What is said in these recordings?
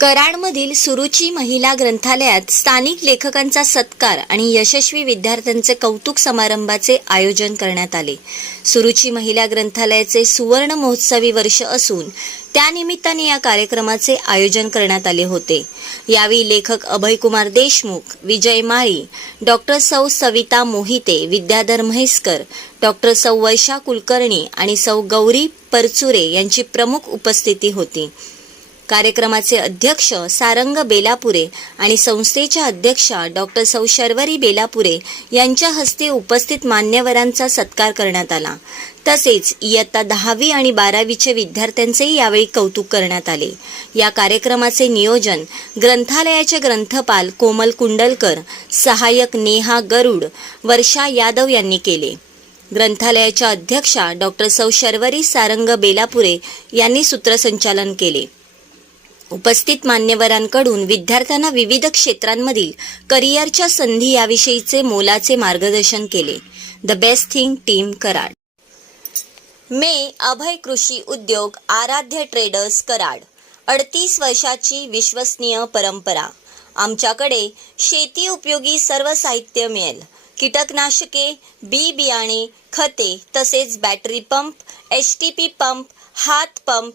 कराडमधील सुरुची महिला ग्रंथालयात स्थानिक लेखकांचा सत्कार आणि यशस्वी विद्यार्थ्यांचे कौतुक समारंभाचे आयोजन करण्यात आले. सुरुची महिला ग्रंथालयाचे सुवर्ण महोत्सवी वर्ष असून त्यानिमित्ताने या कार्यक्रमाचे आयोजन करण्यात आले होते. यावेळी लेखक अभयकुमार देशमुख विजय माळी डॉक्टर सौ सविता मोहिते विद्याधर म्हैसकर डॉक्टर सौ वैशा कुलकर्णी आणि सौ गौरी परचुरे यांची प्रमुख उपस्थिती होती. कार्यक्रमाचे अध्यक्ष सारंग बेलापुरे आणि संस्थेच्या अध्यक्षा डॉक्टर सौ शर्वरी बेलापुरे यांच्या हस्ते उपस्थित मान्यवरांचा सत्कार करण्यात आला. तसेच इयत्ता दहावी आणि बारावीचे विद्यार्थ्यांचेही यावेळी कौतुक करण्यात आले. या कार्यक्रमाचे नियोजन ग्रंथालयाचे ग्रंथपाल कोमल कुंडलकर सहाय्यक नेहा गरुड वर्षा यादव यांनी केले. ग्रंथालयाच्या अध्यक्षा डॉक्टर सौ शर्वरी सारंग बेलापुरे यांनी सूत्रसंचालन केले. उपस्थित मान्यवरांकडून विद्यार्थ्यांना विविध क्षेत्रांमधील करिअरच्या संधी याविषयीचे मोलाचे मार्गदर्शन केले. The best thing team Karad. मे अभय कृषी उद्योग आराध्य ट्रेडर्स कराड. अडतीस वर्षाची विश्वसनीय परंपरा. आमच्याकडे शेती उपयोगी सर्व साहित्य मिळेल. कीटकनाशके बी बियाणे खते तसेच battery pump H T P pump हात पंप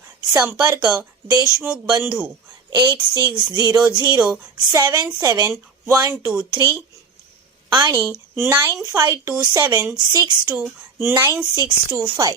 संपर्क देशमुख बंधू eight six zero zero seven seven one two three आणि nine five two seven six two nine six two five